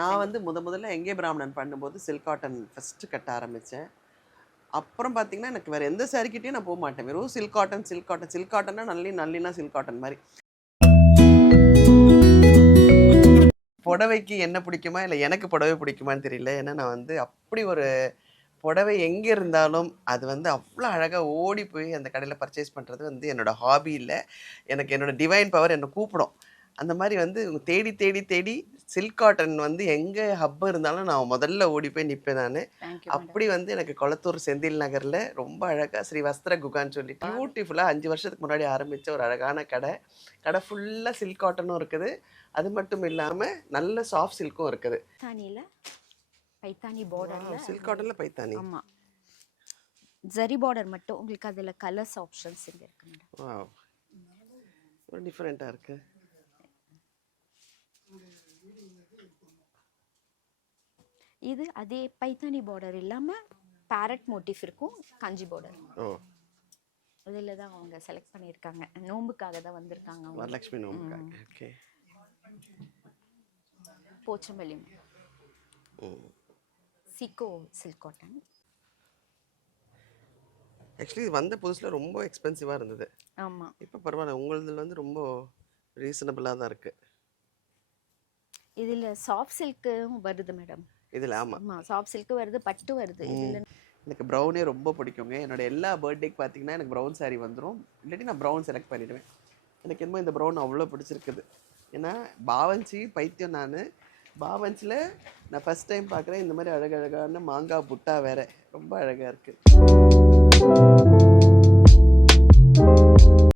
நான் வந்து முதல்ல எங்கே பிராமணன் பண்ணும்போது சில்க் காட்டன் ஃபஸ்ட்டு கட்ட ஆரம்பித்தேன். அப்புறம் பார்த்தீங்கன்னா, எனக்கு வேறு எந்த சாரிக்கிட்டேயும் நான் போக மாட்டேன். வெறும் silk cotton, silk cotton, silk காட்டன்னா நல்லினா சில்க் காட்டன் மாதிரி. புடவைக்கு என்ன பிடிக்குமா, இல்லை எனக்கு புடவை பிடிக்குமான்னு தெரியல. ஏன்னா நான் வந்து அப்படி ஒரு புடவை எங்கே இருந்தாலும் அது வந்து அவ்வளோ அழகாக ஓடி போய் அந்த கடையில் பர்ச்சேஸ் பண்ணுறது வந்து என்னோடய ஹாபி இல்லை. எனக்கு என்னோடய டிவைன் பவர் என்னை கூப்பிடும். அந்த மாதிரி வந்து தேடி தேடி தேடி சில்க் காட்டன் வந்து எங்கே ஹப் இருந்தாலும் நான் முதல்ல ஓடி போய் நிற்பேன். நான் அப்படி வந்து எனக்கு கொளத்தூர் செந்தில் நகரில் ரொம்ப அழகாக ஸ்ரீ வஸ்திர குகான்னு சொல்லிட்டு பியூட்டிஃபுல்லாக 5 வருஷத்துக்கு முன்னாடி ஆரம்பித்த ஒரு அழகான கடை ஃபுல்லாக சில்க் காட்டனும் இருக்குது. அது மட்டும் இல்லாமல் நல்ல சாஃப்ட் சில்க்கும் இருக்குது. பைத்தானி பார்டர்ல சில்க் காட்டன்ல பைத்தானி. ஆமா, ஜரி பார்டர் மட்டும் உங்களுக்கு அதுல கலர்ஸ் ஆப்ஷன்ஸ் இங்க இருக்கு மேடம். வாவ், ஒரு டிஃபரெண்டா இருக்கு. இது அதே பைத்தானி பார்டர் இல்லாம பேரட் மோட்டிஃப் இருக்கும், கஞ்சி பார்டர். ஓ, அதில் தான் அவங்க செலக்ட் பண்ணியிருக்காங்க. நோம்புக்காக தான் வந்திருக்காங்க. வரலட்சுமி நோம்புக்காக. ஓகே. போச்சம்பள்ளி சிக்கோ சில்க் காட்டன். ஆக்சுவலி இது வந்த புதுசில் ரொம்ப எக்ஸ்பென்சிவாக இருந்தது. ஆமாம், இப்போ பரவாயில்ல, உங்களது வந்து ரொம்ப ரீசனபிளாக தான் இருக்குது. இதில் சாஃப்ட் சில்க்கும் வருது மேடம். இதில் ஆமாம், சாஃப்ட் சில்க்கு வருது, பட்டு வருது. இதில் எனக்கு ப்ரௌனே ரொம்ப பிடிக்குங்க. என்னோட எல்லா பர்த்டேக்கு பார்த்தீங்கன்னா எனக்கு ப்ரௌன் சாரீ வந்துடும். இல்லாட்டி நான் ப்ரௌன் செலக்ட் பண்ணிவிடுவேன். எனக்கு என்னமோ இந்த ப்ரௌன் அவ்வளோ பிடிச்சிருக்குது. ஏன்னா பாவன்சி பைத்தியம். நான் பாவன்சியில் நான் ஃபஸ்ட் டைம் பார்க்குறேன் இந்த மாதிரி அழகழகான மாங்காய் புட்டா வேறு ரொம்ப அழகாக இருக்குது.